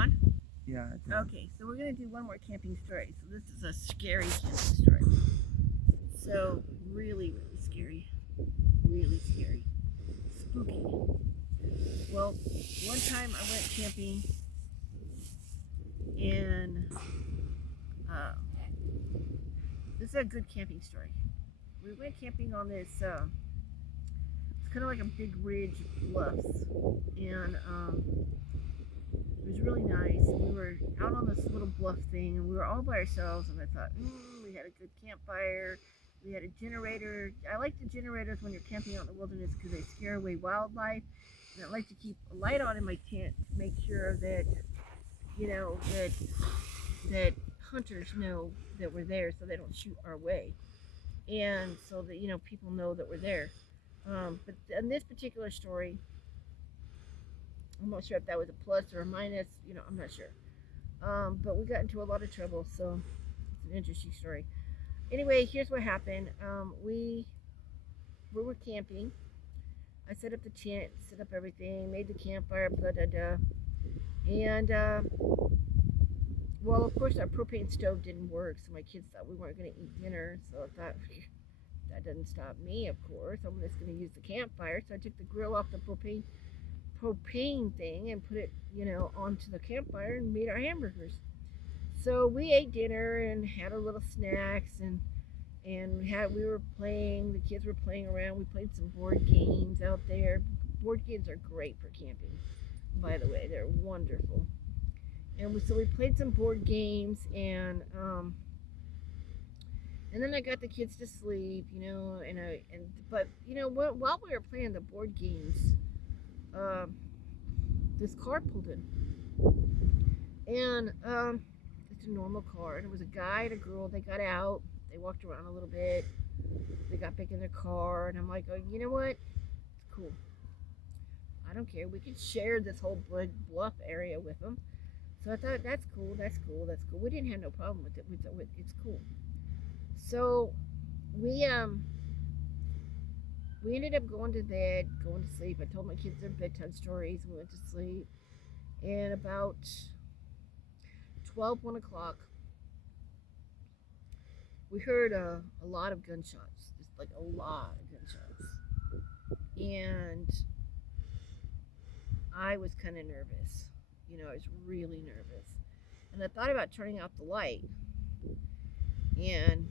on? Yeah, it's on. Okay, so we're going to do one more camping story. So this is a scary camping story. So really, really scary. Really scary. Spooky. Well, one time I went camping and this is a good camping story. We went camping on this, it's kind of like a big ridge of bluffs. And it was really nice. We were out on this little bluff thing, and we were all by ourselves. And I thought, we had a good campfire. We had a generator. I like the generators when you're camping out in the wilderness because they scare away wildlife. And I like to keep a light on in my tent to make sure that that hunters know that we're there, so they don't shoot our way, and so that people know that we're there. But in this particular story, I'm not sure if that was a plus or a minus. I'm not sure. But we got into a lot of trouble, so it's an interesting story. Anyway, here's what happened. We were camping. I set up the tent, set up everything, made the campfire, blah da da. And well, of course, our propane stove didn't work, so my kids thought we weren't going to eat dinner. So I thought, that doesn't stop me, of course. I'm just going to use the campfire. So I took the grill off the propane thing and put it, onto the campfire and made our hamburgers. So we ate dinner and had our little snacks, and we were playing. The kids were playing around. We played some board games out there. Board games are great for camping, by the way. They're wonderful. And so we played some board games, and then I got the kids to sleep, but while we were playing the board games, this car pulled in, and it's a normal car, and it was a guy and a girl. They got out, they walked around a little bit, they got back in their car, and I'm like, oh, you know what? It's cool. I don't care. We could share this whole bluff area with them. So I thought, that's cool. We didn't have no problem with it. It's cool. So we ended up going to bed, going to sleep. I told my kids their bedtime stories. We went to sleep. And about 1 o'clock, we heard a lot of gunshots. Just like a lot of gunshots. And I was kind of nervous. I was really nervous. And I thought about turning off the light. And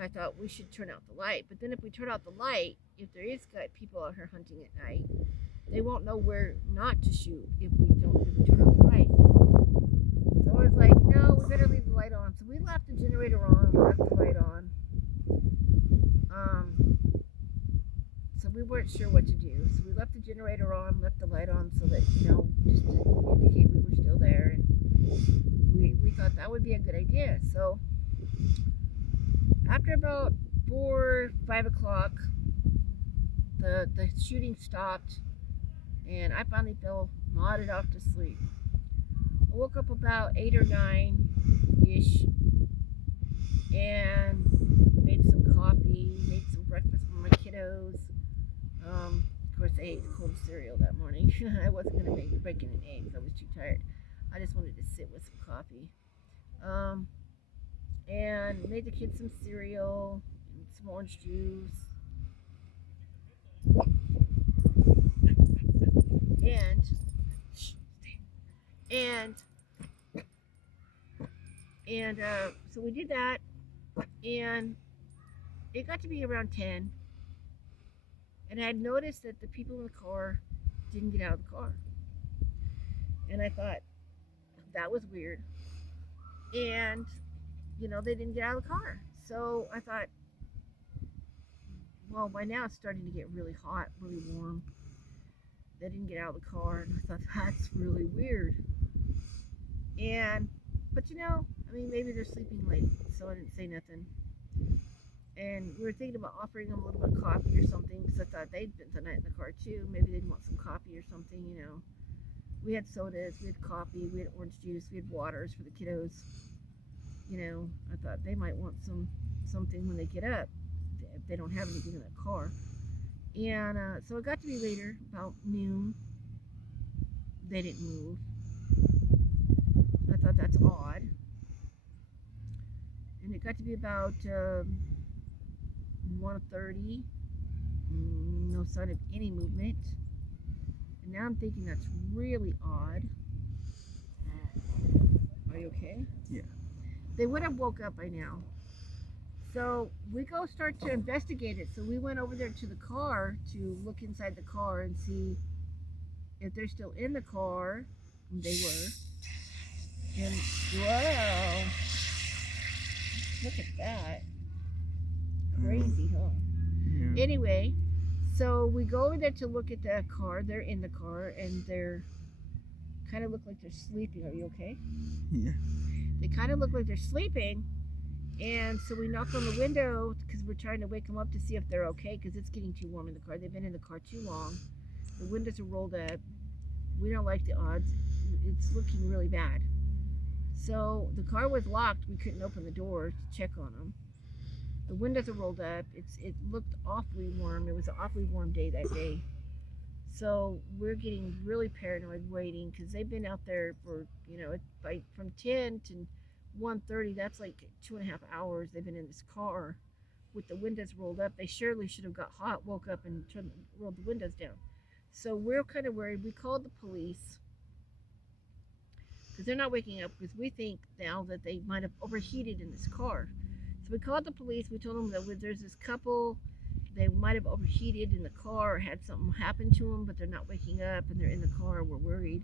I thought we should turn out the light. But then if we turn out the light, if there is people out here hunting at night, they won't know where not to shoot if we turn out the light. So I was like, no, we better leave the light on. So we left the generator on, left the light on. So we weren't sure what to do. So we left the generator on, left the light on so that, just to indicate we were still there. And we thought that would be a good idea. So after about 5 o'clock, the shooting stopped, and I finally fell nodded off to sleep. I woke up about 8 or 9-ish and made some coffee, made some breakfast for my kiddos. Of course, I ate a cold cereal that morning. I wasn't going to make bacon and eggs. I was too tired. I just wanted to sit with some coffee. And made the kids some cereal and some orange juice. And so we did that, and it got to be around 10, and I had noticed that the people in the car didn't get out of the car, and I thought that was weird, and they didn't get out of the car. So I thought, well, by now it's starting to get really hot, really warm. They didn't get out of the car, and I thought, that's really weird. But maybe they're sleeping late, so I didn't say nothing. And we were thinking about offering them a little bit of coffee or something, because I thought they'd spent the night in the car too. Maybe they'd want some coffee or something, We had sodas, we had coffee, we had orange juice, we had waters for the kiddos. I thought they might want something when they get up, if they don't have anything in the car. And so it got to be later, about noon. they didn't move. I thought that's odd. And it got to be about 1:30. No sign of any movement. And now I'm thinking that's really odd. Are you okay? Yeah. They would have woke up by now. So we go start to investigate it. So we went over there to the car to look inside the car and see if they're still in the car. And they were. And wow, look at that. Crazy, huh? Yeah. Anyway, so we go over there to look at the car. They're in the car and they're kind of look like they're sleeping. Are you okay? Yeah. They kind of look like they're sleeping. And so we knock on the window because we're trying to wake them up to see if they're okay because it's getting too warm in the car. They've been in the car too long. The windows are rolled up. We don't like the odds. It's looking really bad. So the car was locked. We couldn't open the door to check on them. The windows are rolled up. It looked awfully warm. It was an awfully warm day that day. So we're getting really paranoid waiting because they've been out there for, from 10 to 1:30. That's like 2.5 hours they've been in this car with the windows rolled up. They surely should have got hot, woke up and rolled the windows down. So we're kind of worried. We called the police because they're not waking up because we think now that they might have overheated in this car. So we called the police. We told them that there's this couple. They might have overheated in the car or had something happen to them, but they're not waking up and they're in the car. We're worried.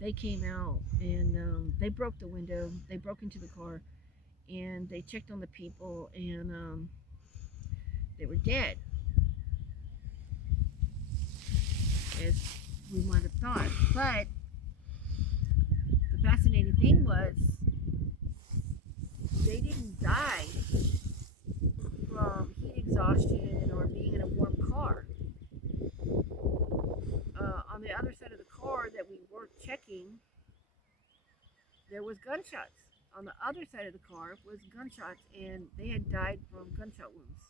They came out and they broke the window. They broke into the car and they checked on the people and they were dead, as we might have thought. But the fascinating thing was they didn't die from heat exhaustion or being in a warm car. On the other side of the car that we weren't checking, there was gunshots. On the other side of the car was gunshots, and they had died from gunshot wounds.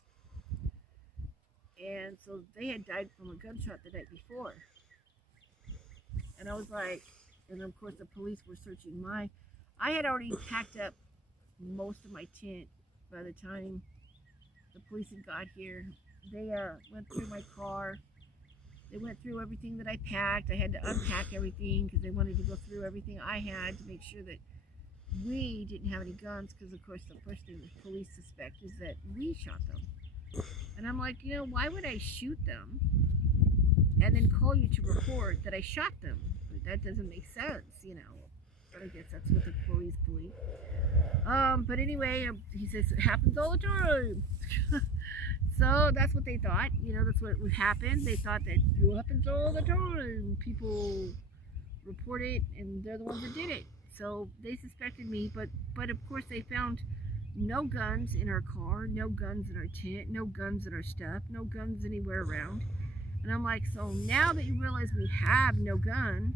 And so they had died from a gunshot the night before. And I was like, and of course the police were searching I had already packed up most of my tent by the time the police had got here. They went through my car. They went through everything that I packed. I had to unpack everything because they wanted to go through everything I had to make sure that we didn't have any guns because, of course, the first thing the police suspect is that we shot them. And I'm like, why would I shoot them and then call you to report that I shot them? That doesn't make sense, But I guess that's what the police believe. But anyway, he says it happens all the time. So that's what they thought. That's what would happen. They thought that it happens all the time. People report it, and they're the ones that did it. So they suspected me, but of course they found no guns in our car, no guns in our tent, no guns in our stuff, no guns anywhere around. And I'm like, so now that you realize we have no gun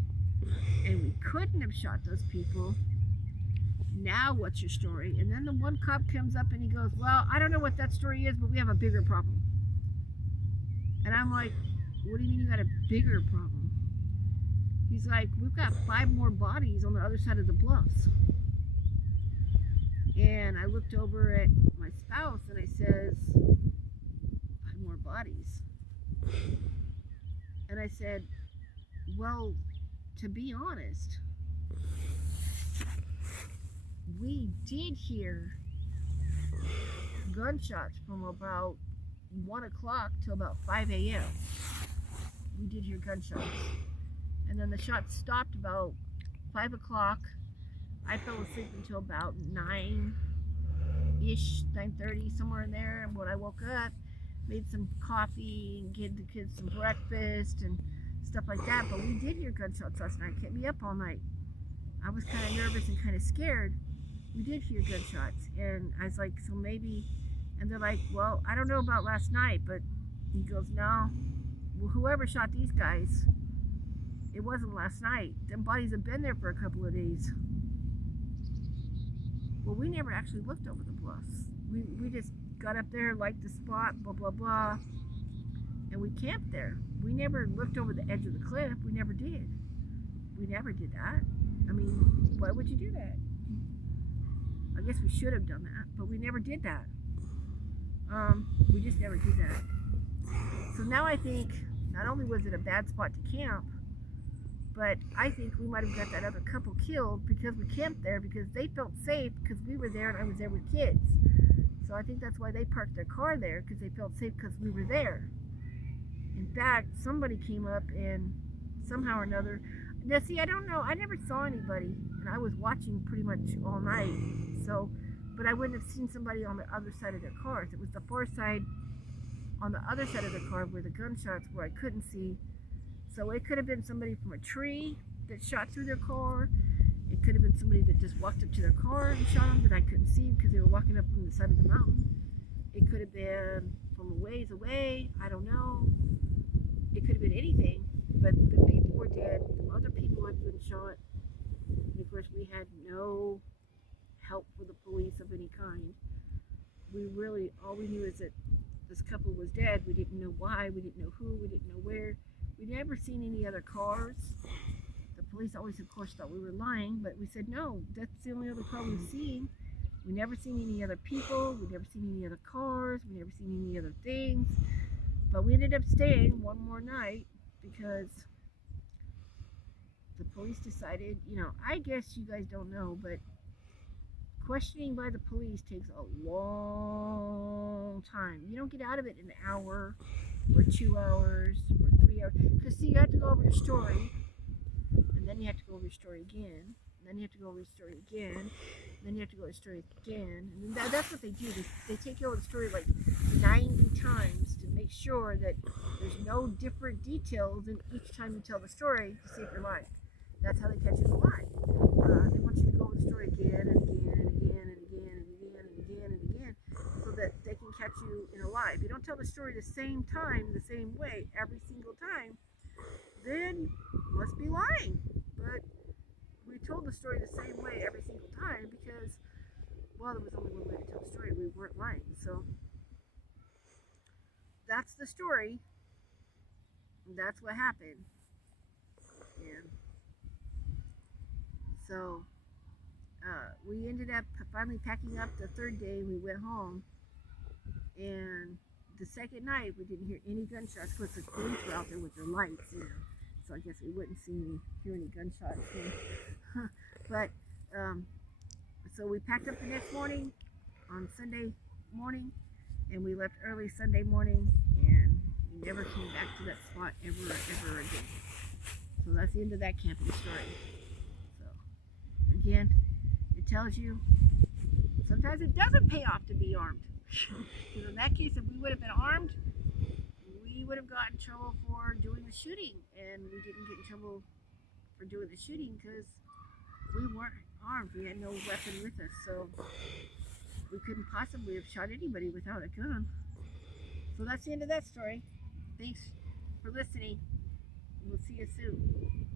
and we couldn't have shot those people, now what's your story? And then the one cop comes up and he goes, well, I don't know what that story is, but we have a bigger problem. And I'm like, what do you mean you got a bigger problem? He's like, we've got 5 more bodies on the other side of the bluffs. And I looked over at my spouse and I says, 5 more bodies. And I said, well, to be honest, we did hear gunshots from about 1 o'clock till about 5 a.m. We did hear gunshots. And then the shots stopped about 5 o'clock. I fell asleep until about 9-ish, 9:30, somewhere in there. And when I woke up, made some coffee and gave the kids some breakfast and stuff like that. But we did hear gunshots last night. It kept me up all night. I was kind of nervous and kind of scared. We did hear gunshots. And I was like, so maybe, and they're like, well, I don't know about last night, but he goes, no, well, whoever shot these guys, it wasn't last night. Them bodies have been there for a couple of days. Well, we never actually looked over the bluffs. We just got up there, liked the spot, blah, blah, blah, and we camped there. We never looked over the edge of the cliff. We never did. we never did that. I mean, why would you do that? I guess we should have done that, but we never did that. We just never did that. So now I think not only was it a bad spot to camp, but I think we might have got that other couple killed because we camped there because they felt safe because we were there and I was there with kids. So I think that's why they parked their car there because they felt safe because we were there. In fact, somebody came up and somehow or another. Now, see, I don't know. I never saw anybody, and I was watching pretty much all night. So, but I wouldn't have seen somebody on the other side of their cars. It was the far side on the other side of the car where the gunshots were. I couldn't see. So it could have been somebody from a tree that shot through their car. It could have been somebody that just walked up to their car and shot them that I couldn't see because they were walking up from the side of the mountain. It could have been from a ways away. I don't know. It could have been anything. But the people were dead. The other people had been shot. And of course, we had no help for the police of any kind. All we knew is that this couple was dead. We didn't know why. We didn't know who. We didn't know where. We'd never seen any other cars. The police always, of course, thought we were lying, but we said, no, that's the only other car we've seen. We never seen any other people. We never seen any other cars. We never seen any other things. But we ended up staying one more night because the police decided, I guess you guys don't know, but questioning by the police takes a long time. You don't get out of it in an hour or 2 hours or 3 hours. Because, see, you have to go over your story, and then you have to go over your story again, and then you have to go over your story again, and then you have to go over your story again. And that's what they do. They take you over the story like 90 times to make sure that there's no different details in each time you tell the story to save your life. That's how they catch you in a lie. They want you to go over the story again and again and again and again and again and again and again so that they can catch you in a lie. If you don't tell the story the same time, the same way, every single time, then you must be lying. But we told the story the same way every single time because, well, there was only one way to tell the story. We weren't lying. So that's the story. That's what happened. And so we ended up finally packing up the third day. We went home. And the second night, we didn't hear any gunshots. Of course, the police were out there with their lights, So I guess we wouldn't hear any gunshots. But, so we packed up the next morning on Sunday morning. And we left early Sunday morning. And we never came back to that spot ever again. So that's the end of that camping story. So, again, it tells you sometimes it doesn't pay off to be armed. Because in that case, if we would have been armed, we would have gotten in trouble for doing the shooting. And we didn't get in trouble for doing the shooting because we weren't armed. We had no weapon with us. So we couldn't possibly have shot anybody without a gun. So that's the end of that story. Thanks for listening. We'll see you soon.